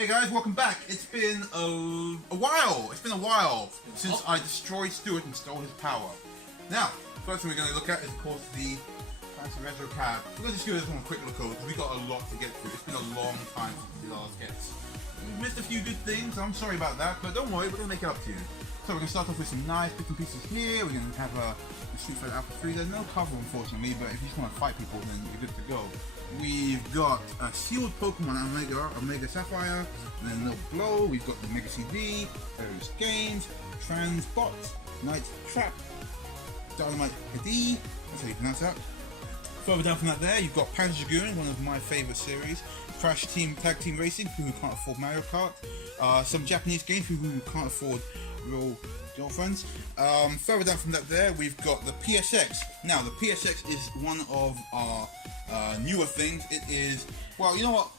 Hey guys, welcome back. It's been a while. It's been a while since I destroyed Stuart and stole his power. Now, first thing we're going to look at is, of course, the fancy retro cab. We're going to just give this one a quick look over because we got a lot to get through. It's been a long time since we last gets. We've missed a few good things. I'm sorry about that, but don't worry, we're going to make it up to you. So we're going to start off with some nice bits and pieces here. We're going to have a Street Fighter Alpha 3. There's no cover, unfortunately, but if you just want to fight people, then you're good to go. We've got a sealed Pokemon Omega Sapphire, and then No Blow. We've got the Mega CD, various games, Transbot, Night Trap, Dynamite HD, that's how you pronounce that. Further down from that there, you've got Panzer Dragoon, one of my favourite series, Crash Team Tag Team Racing, for who can't afford Mario Kart, some Japanese games for who can't afford real girlfriends. Further down from that there, we've got the PSX. Now, the PSX is one of our newer things. It is, well, you know what?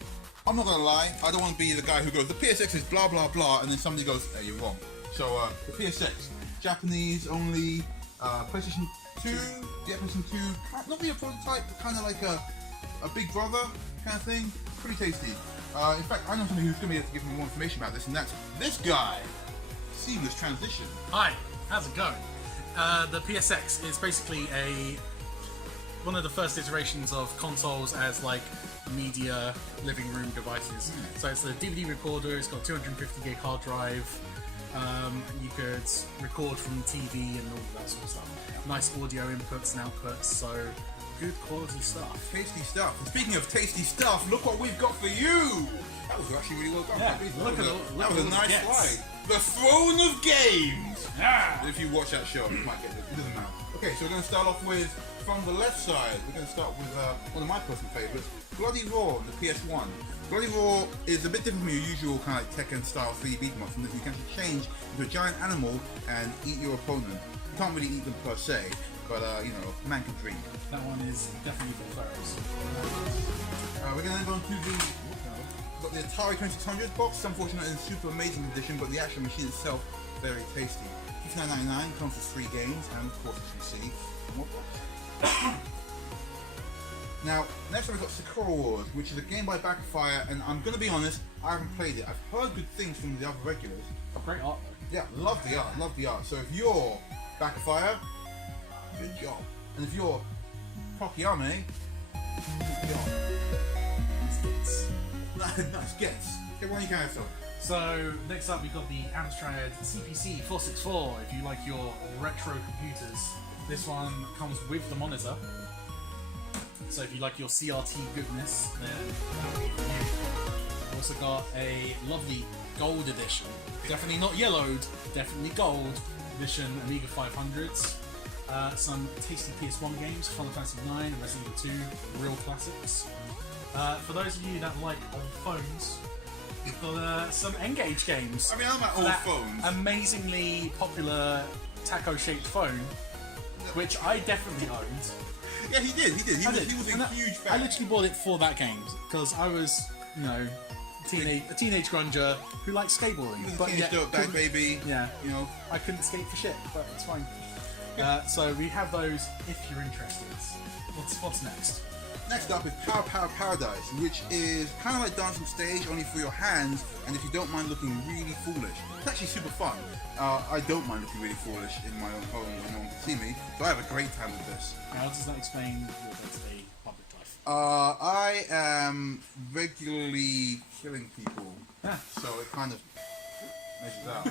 I'm not gonna lie. I don't want to be the guy who goes, the PSX is blah blah blah, and then somebody goes, hey, you're wrong. So the PSX, Japanese only, PlayStation 2, the PlayStation 2, not really a prototype, but kind of like a big brother kind of thing. Pretty tasty. In fact, I know somebody who's gonna be able to give me more information about this, and that's this guy. Seamless transition. Hi, how's it going? The PSX is basically one of the first iterations of consoles as like media living room devices. So it's a DVD recorder, it's got 250 gig hard drive, you could record from TV and all that sort of stuff. Nice audio inputs and outputs, so good quality stuff. Tasty stuff. And speaking of tasty stuff, look what we've got for you! That was actually really well done. Yeah, that was a nice slide. The Throne of Games! Yeah. If you watch that show, you might get it. It doesn't matter. Okay, so we're going to start off with, from the left side, we're going to start with one of my personal favourites, Bloody Roar, the PS1. Bloody Roar is a bit different from your usual kind of like Tekken style 3D beat 'em ups, in that you can actually change into a giant animal and eat your opponent. You can't really eat them per se, but you know, man can dream. That one is definitely for furries. We're going to go to the got the Atari 2600 box, unfortunately in super amazing condition, but the actual machine itself, very tasty. $59.99, comes with 3 games, and of course, as you see, more box. Now, next one we've got Sakura Wars, which is a game by Backfire, and I'm going to be honest, I haven't played it. I've heard good things from the other regulars. Great art. Yeah, love the art, love the art. So if you're Backfire, good job. And if you're Pokiyame, good job. Nice gets. Okay, what are you going for? So next up we've got the Amstrad CPC 464. If you like your retro computers, this one comes with the monitor. So if you like your CRT goodness, then that'll be for you. We've also got a lovely gold edition, definitely not yellowed, definitely gold edition Amiga 500s. Some tasty PS1 games, Final Fantasy 9 and Resident Evil 2, real classics. For those of you that like old phones, we've got some N-Gage games. I mean, I'm at old phones. Amazingly popular taco-shaped phone, which I definitely owned. Yeah, he did. He was a huge fan. I literally bought it for that game because I was, you know, a teenage grunger who liked skateboarding. He was a but teenage dirtbag baby. Yeah, you know, I couldn't skate for shit, but it's fine. So we have those if you're interested. What's next? Next up is Power Paradise, which is kind of like dancing stage, only for your hands, and if you don't mind looking really foolish. It's actually super fun. I don't mind looking really foolish in my own home when no one can see me, so I have a great time with this. How does that explain your day-to-day public life? I am regularly killing people, so it kind of measures out.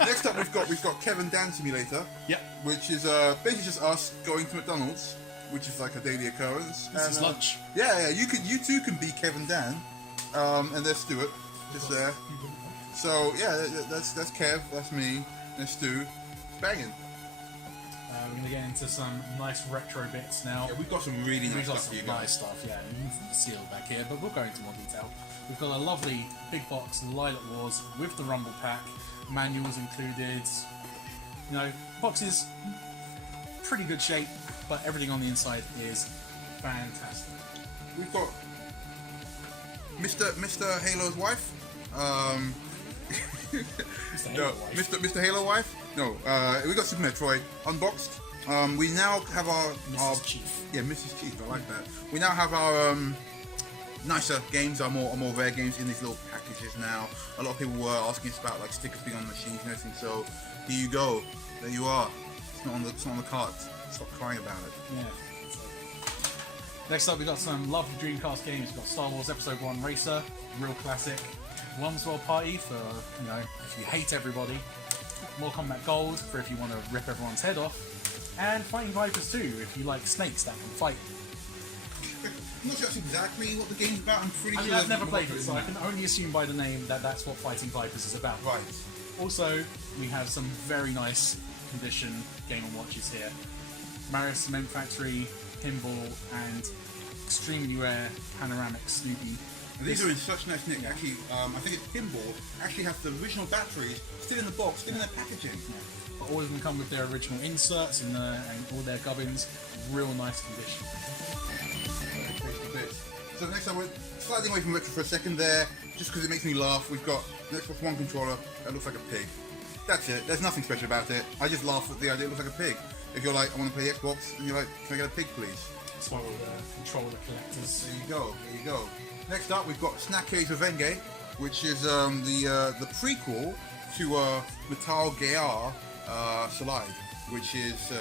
Next up we've got Kev and Dan Simulator, yep, which is basically just us going to McDonald's, which is like a daily occurrence. This is lunch. Yeah, you too can be Kev and Dan, and there's Stuart, just there. So yeah, that's Kev, that's me, there's Stu, banging. We're gonna get into some nice retro bits now. Yeah, we've got some really nice stuff here, guys. Nice stuff, yeah. You can see it back here, but we'll go into more detail. We've got a lovely big box Lilac Wars with the Rumble Pack, manuals included. You know, box is pretty good shape, but everything on the inside is fantastic. We've got Mr. Halo's wife. No, Mr. Halo wife. No, we got Super Metroid unboxed. We now have our Mrs. Chief. Yeah, Mrs. Chief. I like that. We now have our nicer games, are more rare games in these little packages now. A lot of people were asking us about like stickers being on machines and everything. So here you go. There you are. It's not on the cart. Stop crying about it. Yeah. Next up, we got some lovely Dreamcast games. We've got Star Wars Episode 1 Racer, real classic. One's World Party for, you know, if you hate everybody. Mortal Kombat Gold for if you want to rip everyone's head off. And Fighting Vipers 2 if you like snakes that can fight. I'm not sure that's exactly what the game's about. I'm pretty sure. I've never played it, so I can only assume by the name that that's what Fighting Vipers is about. Right. Also, we have some very nice condition Game & Watches here. Mario Cement Factory, Pinball, and extremely rare panoramic Snoopy. And these are in such nice nick. Actually, I think it's Pinball actually has the original batteries still in the box, still in their packaging. Yeah. But all of them come with their original inserts and all their gubbins. Real nice condition. So next time we're sliding away from retro for a second there, just because it makes me laugh. We've got an Xbox One controller that looks like a pig. That's it. There's nothing special about it. I just laugh at the idea it looks like a pig. If you're like, I want to play Xbox, and you're like, can I get a pig, please? It's one of the controller collectors. There you go. There you go. Next up, we've got Snacke's Revenge, which is the prequel to Metal Gear Solid, which is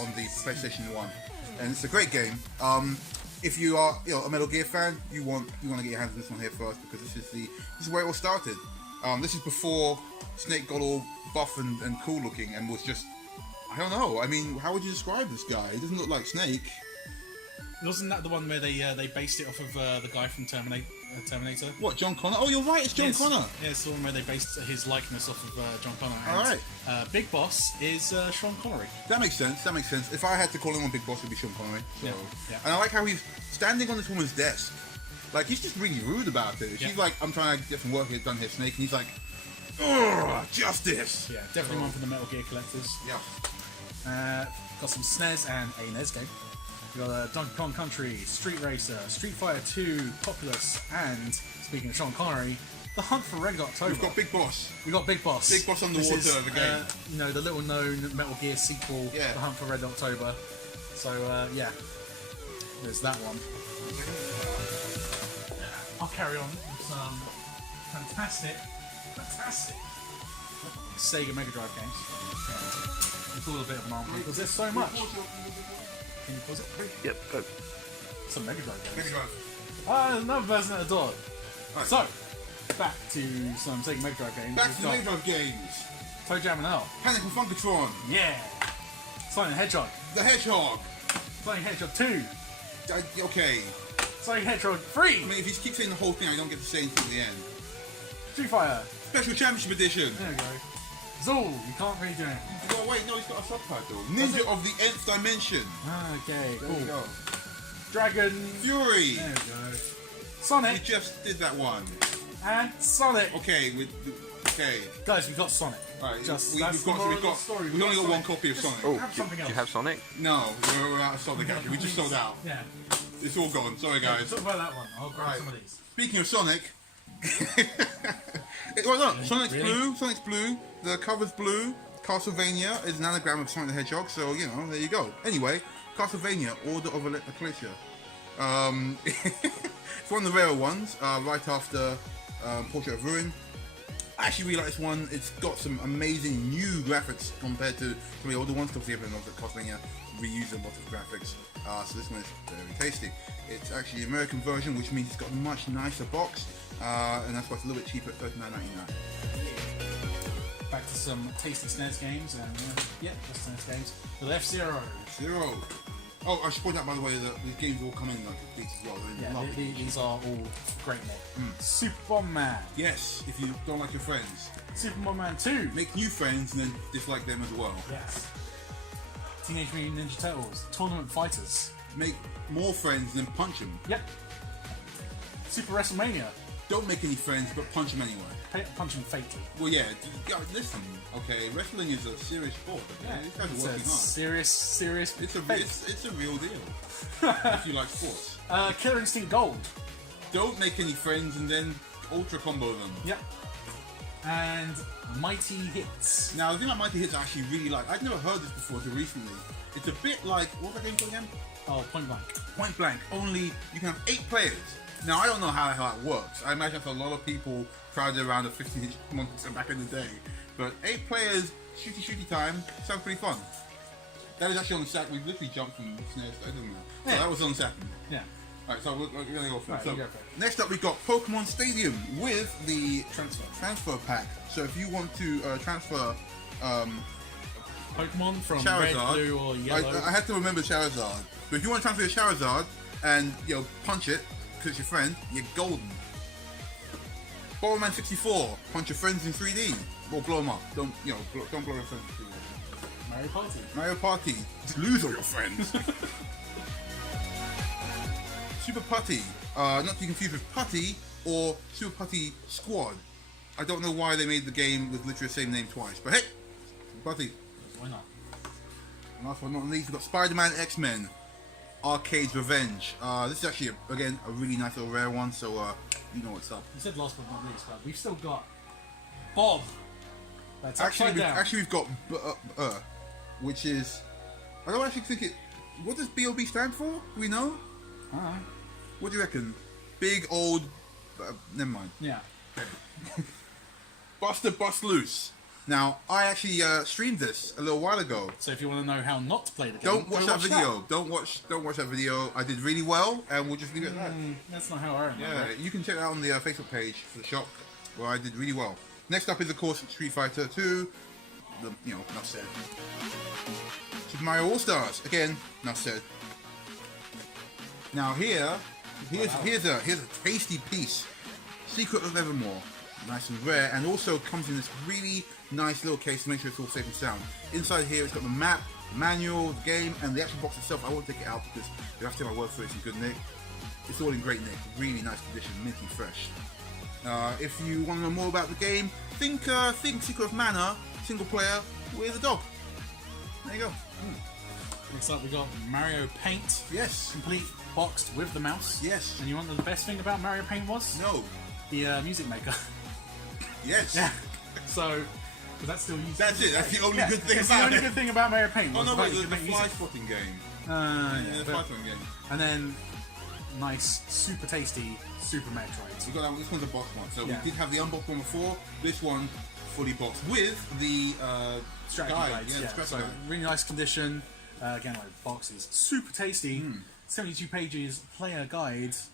on the PlayStation 1, and it's a great game. If you are a Metal Gear fan, you want to get your hands on this one here first, because this is where it all started. This is before Snake got all buff and cool looking and was just, I don't know. I mean, how would you describe this guy? He doesn't look like Snake. Wasn't that the one where they based it off of the guy from Terminator? What, John Connor? Oh, you're right, it's John Connor. Yeah, it's the one where they based his likeness off of John Connor. And, Alright. Big Boss is Sean Connery. That makes sense, If I had to call him on Big Boss, it would be Sean Connery. So. Yeah. And I like how he's standing on this woman's desk. Like, he's just really rude about it. She's like, I'm trying to get some work done here, Snake. And he's like, ugh, justice. Yeah, definitely one for the Metal Gear collectors. Yeah. Got some SNES and a NES game. We got Donkey Kong Country, Street Racer, Street Fighter 2, Populous, and speaking of Sean Connery, The Hunt for Red October. We've got Big Boss. We got Big Boss. Big Boss Underwater, the game. You know, the little known Metal Gear sequel, Yeah. The Hunt for Red October. So yeah, there's that one. I'll carry on with some fantastic Sega Mega Drive games. It's all a bit of an arm because there's so much. Can you pause it? Yep, go. Some Mega Drive games. Mega Drive. There's another person at the door. Right. So, back to some Sega Mega Drive games. Back to the Mega Drive games. Toe Jam and L. Panic and Funkatron. Yeah. Sonic the Hedgehog. The Hedgehog. Sonic Hedgehog 2. Okay. Sonic Hedgehog 3. I mean, if you keep saying the whole thing, I don't get to say anything at the end. Street Fighter. Special Championship Edition. There we go. Zool. You can't really do it. Oh, wait, no, he's got a subtitle. Ninja of the Nth Dimension. Okay, There we cool. go. Dragon. Fury. There we go. We Sonic. just did that one. And Sonic. Okay, Guys, we got Sonic. Right, Just, we've that's the moral of the story. only got Sonic. one copy of Just Sonic. Oh, have do something you else. have Sonic? No, we're out of Sonic actually. We just sold out. Yeah. It's all gone. Sorry, guys. Talk about that one. I'll grab Right. some of these. Speaking of Sonic, well, look, Sonic's Really? blue. Sonic's blue. The cover's blue. Castlevania is an anagram of Sonic the Hedgehog, so you know, there you go. Anyway, Castlevania: Order of Ecclesia. It's one of the rare ones, right after Portrait of Ruin. I actually really like this one. It's got some amazing new graphics compared to some of the older ones, because everyone knows that Castlevania reused a lot of graphics. So this one is very tasty. It's actually the American version, which means it's got a much nicer box, and that's why it's a little bit cheaper at $39.99. Back to some tasty SNES games, and yeah, just SNES games. With F-Zero. Zero. Oh, I should point out, by the way, that these games all come in like beats as well. They're Yeah, lovely. these are all great, mate. Super Bomberman. Yes, if you don't like your friends, Super Bomberman 2. make new friends and then dislike them as well. Yes. Teenage Mutant Ninja Turtles. Tournament Fighters. Make more friends and then punch them. Yep. Super WrestleMania. Don't make any friends, but punch them anyway. Punch them fatally. Well, yeah, listen, okay, wrestling is a serious sport, okay? These guys It's are a working hard. serious It's a real deal, if you like sports. Killer Instinct Gold. Don't make any friends and then ultra combo them. Yep. And Mighty Hits. Now, the thing about Mighty Hits I actually really like, I'd never heard this before until recently. It's a bit like, what's that game called again? Oh, Point Blank. Point Blank, only you can have 8 players. Now I don't know how the hell it works. I imagine a lot of people tried it around a 15-inch monitor back in the day. But 8 players, shooty time, sounds pretty fun. That is actually on the second. We literally jumped from SNES to Edmund now. So that was on the second. Yeah. Alright, so we're gonna go for it. Right, So you go for it. next up we've got Pokemon Stadium with the transfer pack. So if you want to transfer Pokemon from Charizard, red, blue, or yellow. I had to remember Charizard. But if you want to transfer your Charizard and punch it because it's your friend, you're golden. Bomberman 64, punch your friends in 3D or blow them up. Don't blow your friends in 3D. Mario Party. Mario Party, just lose all your friends. Super Putty, not to be confused with Putty or Super Putty Squad. I don't know why they made the game with literally the same name twice, but hey, Super Putty. Why not? And last but not least, we've got Spider-Man X-Men Arcade's Revenge. This is actually, again, a really nice little rare one, so you know what's up. You said last but not least, but we've still got Bob. That's Actually, down. we've got which is, I don't actually think it. What does BOB stand for? Do we know? Alright. What do you reckon? Big old. Never mind. Yeah. Buster Bust Loose. Now, I actually streamed this a little while ago. So if you want to know how not to play the game, Don't watch that video. Don't watch that video. I did really well, and we'll just leave it at that. That's not how I remember. Yeah, you can check that out on the Facebook page for the shop, where I did really well. Next up is, of course, Street Fighter 2. Enough said. Super Mario All Stars. Again, enough said. Now here's a tasty piece. Secret of Evermore. Nice and rare, and also comes in this really nice little case to make sure it's all safe and sound. Inside here it's got the map, manual, the game, and the actual box itself. I won't take it out because you have to take my word for it, it's in good nick. It's all in great nick, really nice condition, minty fresh. If you want to know more about the game, think Secret of Mana, single player with a dog. There you go. Next up we got Mario Paint. Yes. Complete boxed with the mouse. Yes. And you want to know the best thing about Mario Paint was? No. The music maker. Yes. Yeah. So, but that's still used. That's it. That's the only good thing it's about the only it. good thing about Mario Paint. Oh no, wait, the fly music. spotting game. Yeah, The fly spotting game. And then nice, super tasty Super Metroid. We got that one. This one's a box one. So Yeah. we did have the unboxed one before. This one fully boxed with the Strategy guide. guides, Yeah, yeah. the So strategy guide. really nice condition. Again, like boxes, super tasty. 72 pages player guide for,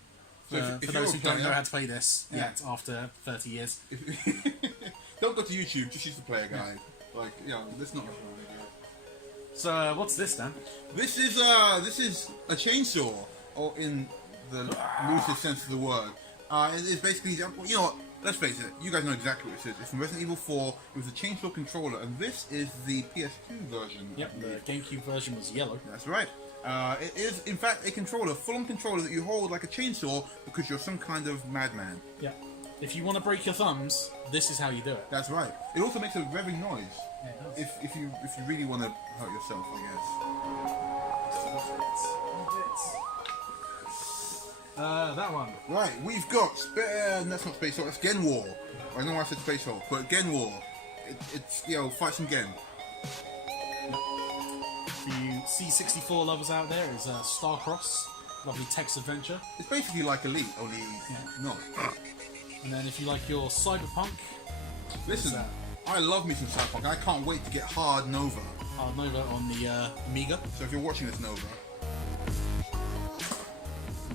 So if for you're those a who don't player- know how to play this Yeah. yet after 30 years. Don't go to YouTube. Just use the player guide. Like, let's not. So what's this then? This is a chainsaw, or in the loosest sense of the word. It is basically, what? Let's face it. You guys know exactly what this is. It's from Resident Evil 4. It was a chainsaw controller, and this is the PS2 version. Yep, the GameCube version was yellow. That's right. It is, in fact, a controller, full-on controller that you hold like a chainsaw because you're some kind of madman. Yeah. If you want to break your thumbs, this is how you do it. That's right. It also makes a revving noise. Yeah, it does. If you really want to hurt yourself, I guess. That one. Right, we've got that's not Space Hulk, that's Gen War. I know I said Space Hulk, but Gen War. It's fight some Gen. For you C64 lovers out there, is Starcross, lovely text adventure. It's basically like Elite, only no. And then if you like your Cyberpunk, Listen, I love me some Cyberpunk. I can't wait to get Hard Nova. Nova on the Amiga. So if you're watching this Nova,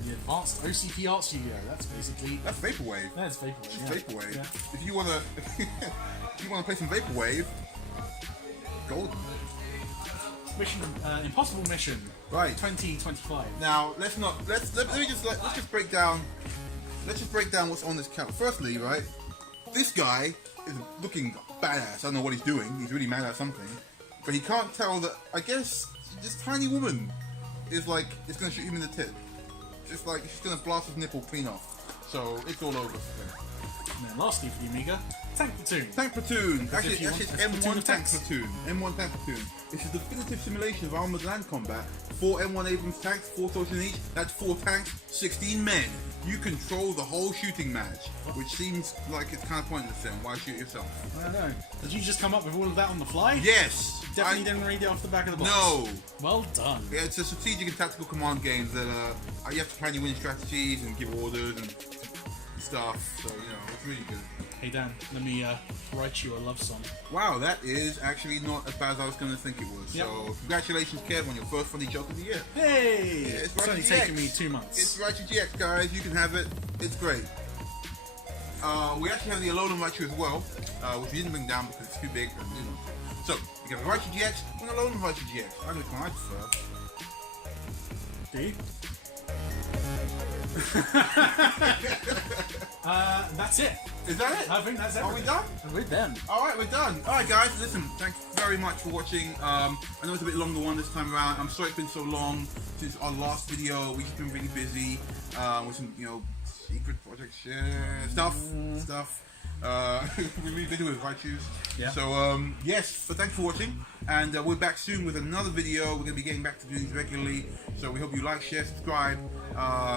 The Advanced OCP Art Studio. That's basically. that's Vaporwave. That's Vaporwave. Just Yeah. Vaporwave. Yeah. If you wanna play some Vaporwave, golden. Mission, Impossible Mission. Right. 2025. Now let's just break down what's on this count. Firstly, right, this guy is looking badass. I don't know what he's doing. He's really mad at something, but he can't tell that. I guess this tiny woman is like it's gonna shoot him in the tit. Just like she's gonna blast his nipple clean off. So it's all over. And then lastly for the Amiga, Tank Platoon. Tank Platoon. Actually, if you it's want a platoon M1 of Tank tanks. Platoon. M1 Tank Platoon. It's a definitive simulation of armored land combat. 4 M1 Abrams tanks, 4 soldiers in each. That's 4 tanks, 16 men. you control the whole shooting match, which seems like it's kind of pointless then. Why shoot yourself? I don't know. Did you just come up with all of that on the fly? Yes! Definitely didn't read it off the back of the box. No! Well done. Yeah, it's a strategic and tactical command game that you have to plan your winning strategies and give orders and stuff, so, you know, it's really good. Hey Dan, let me write you a love song. Wow, that is actually not as bad as I was going to think it was. Yep. So, congratulations, Kev, on your first funny joke of the year. Hey! Yeah, it's only taken me 2 months. It's Raichu GX, guys. You can have it. It's great. We actually have the Alolan Raichu as well, which we didn't bring down because it's too big. And, you know. So, you have a Raichu GX and an Alolan Raichu GX. I know which one I prefer. Do you? That's it. Is that it? I think that's everything. Are we done? We're done. Alright, we're done. Alright guys, listen, thanks very much for watching. I know it's a bit longer one this time around. I'm sorry it's been so long since our last video. We've just been really busy with some, you know, secret projects, stuff. We're really busy with Raichus. Yeah. So, yes, but thanks for watching. And we're back soon with another video. We're going to be getting back to doing these regularly. So we hope you like, share, subscribe.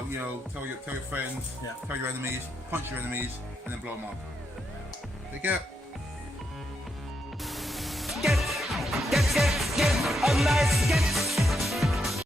You know, tell your friends, tell your enemies, punch your enemies, and then blow them up. Take care. Get a nice get.